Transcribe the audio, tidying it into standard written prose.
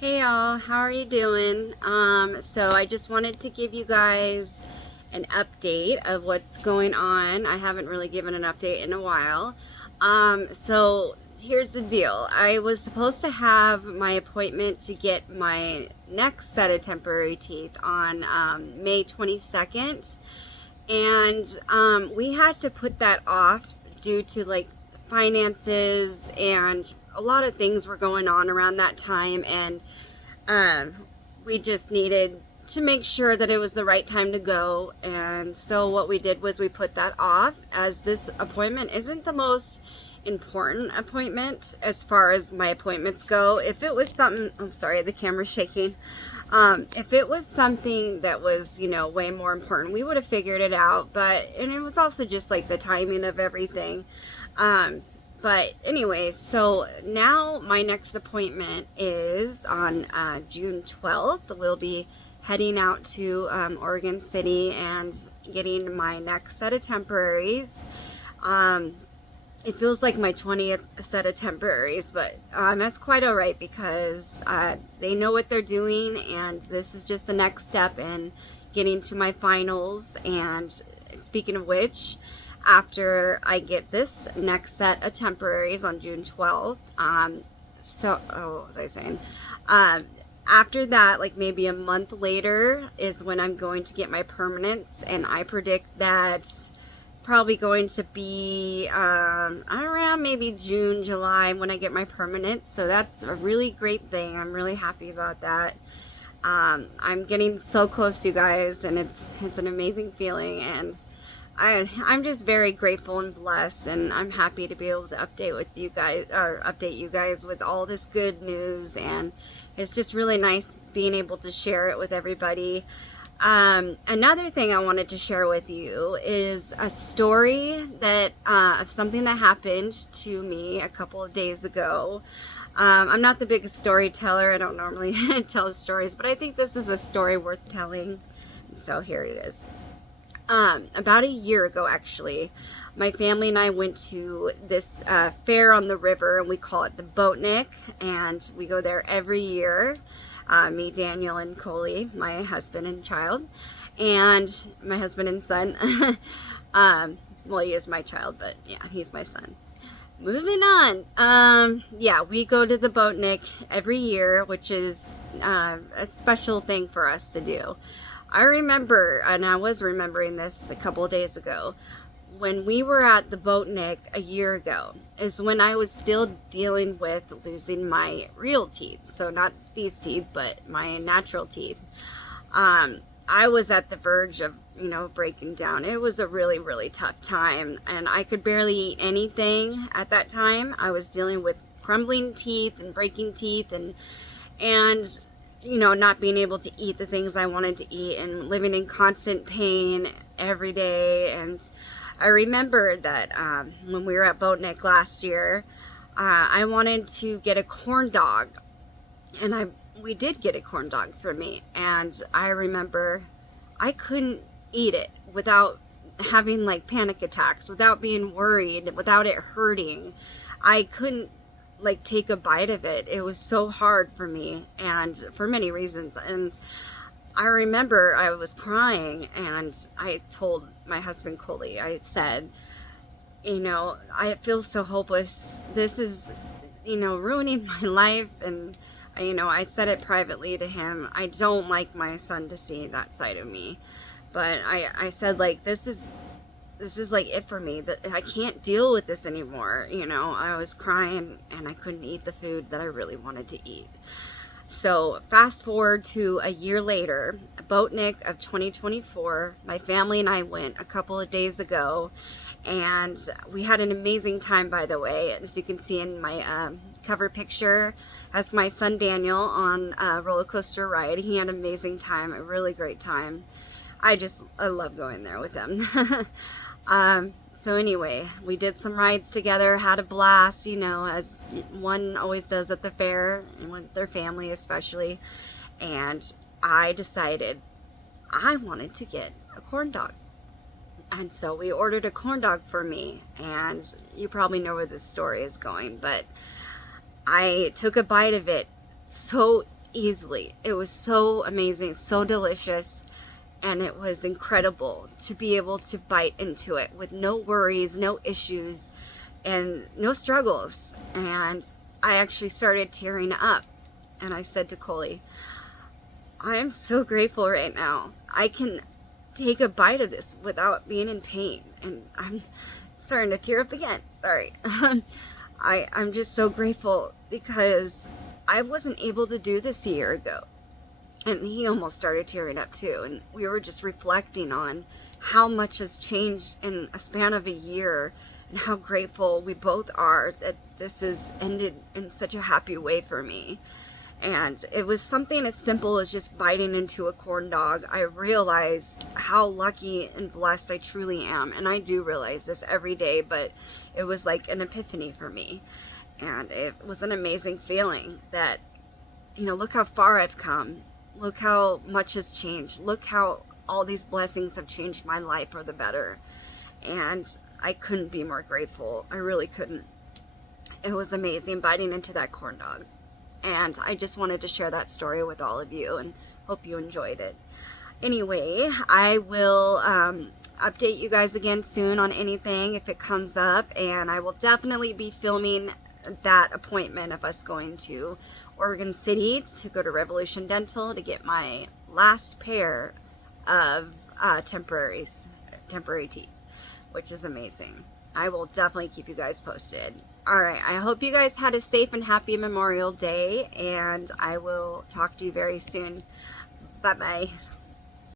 Hey y'all, how are you doing? So I just wanted to give you guys an update of what's going on. I haven't really given an update in a while. So here's the deal. I was supposed to have my appointment to get my next set of temporary teeth on May 22nd. And we had to put that off due to like finances and a lot of things were going on around that time. And um, we just needed to make sure that it was the right time to go. And so what we did was we put that off, as this appointment isn't the most important appointment as far as my appointments go. If it was something, I'm sorry, the camera's shaking. If it was something that was, way more important, we would have figured it out. And it was also just like the timing of everything. Um, but anyway, so now my next appointment is on June 12th. We'll be heading out to Oregon City and getting my next set of temporaries. Um, it feels like my 20th set of temporaries, but that's quite all right because they know what they're doing, and this is just the next step in getting to my finals. And speaking of which, after I get this next set of temporaries on June 12th, what was I saying? After that, like maybe a month later, is when I'm going to get my permanents, and I predict that probably going to be around maybe June, July when I get my permanent. So that's a really great thing. I'm really happy about that. I'm getting so close, you guys, and it's an amazing feeling. And I'm just very grateful and blessed, and I'm happy to be able to update you guys with all this good news. And it's just really nice being able to share it with everybody. Another thing I wanted to share with you is a story that of something that happened to me a couple of days ago. I'm not the biggest storyteller. I don't normally tell stories, but I think this is a story worth telling. So here it is. About a year ago, actually, my family and I went to this fair on the river, and we call it the Boatnik, and we go there every year. Me, Daniel, and Coley, my husband and child, and my husband and son. Well, he is my child, but yeah, he's my son. Moving on. Yeah, we go to the Boatnik every year, which is a special thing for us to do. I remember, and I was remembering this a couple of days ago, when we were at the Boatnik a year ago, is when I was still dealing with losing my real teeth. So not these teeth, but my natural teeth. I was at the verge of, breaking down. It was a really, really tough time, and I could barely eat anything at that time. I was dealing with crumbling teeth and breaking teeth, and not being able to eat the things I wanted to eat, and living in constant pain every day. And I remember that when we were at Boatnik last year, I wanted to get a corn dog, and we did get a corn dog for me. And I remember I couldn't eat it without having like panic attacks, without being worried, without it hurting. I couldn't like take a bite of it. It was so hard for me, and for many reasons. And I remember I was crying, and I told my husband Coley, I said, I feel so hopeless. This is, ruining my life. And I said it privately to him. I don't like my son to see that side of me, but I said, like, this is like it for me, that I can't deal with this anymore. I was crying, and I couldn't eat the food that I really wanted to eat. So fast forward to a year later, Boatnik of 2024, my family and I went a couple of days ago, and we had an amazing time, by the way. As you can see in my cover picture, as my son Daniel on a roller coaster ride. He had an amazing time, a really great time. I love going there with him. So anyway, we did some rides together, had a blast, as one always does at the fair, and with their family especially. And I decided I wanted to get a corn dog. And so we ordered a corn dog for me, and you probably know where this story is going, but I took a bite of it. So easily. It was so amazing, so delicious, and it was incredible to be able to bite into it with no worries, no issues, and no struggles. And I actually started tearing up, and I said to Coley, I am so grateful right now. I can take a bite of this without being in pain. And I'm starting to tear up again. Sorry. I'm just so grateful because I wasn't able to do this a year ago. And he almost started tearing up too. And we were just reflecting on how much has changed in a span of a year and how grateful we both are that this has ended in such a happy way for me. And it was something as simple as just biting into a corn dog. I realized how lucky and blessed I truly am. And I do realize this every day, but it was like an epiphany for me. And it was an amazing feeling that, look how far I've come. Look how much has changed. Look how all these blessings have changed my life for the better. And I couldn't be more grateful. I really couldn't. It was amazing biting into that corn dog. And I just wanted to share that story with all of you and hope you enjoyed it. Anyway, I will update you guys again soon on anything if it comes up. And I will definitely be filming that appointment of us going to Oregon City to go to Revolution Dental to get my last pair of temporary teeth, which is amazing. I will definitely keep you guys posted. All right, I hope you guys had a safe and happy Memorial Day, and I will talk to you very soon. Bye-bye.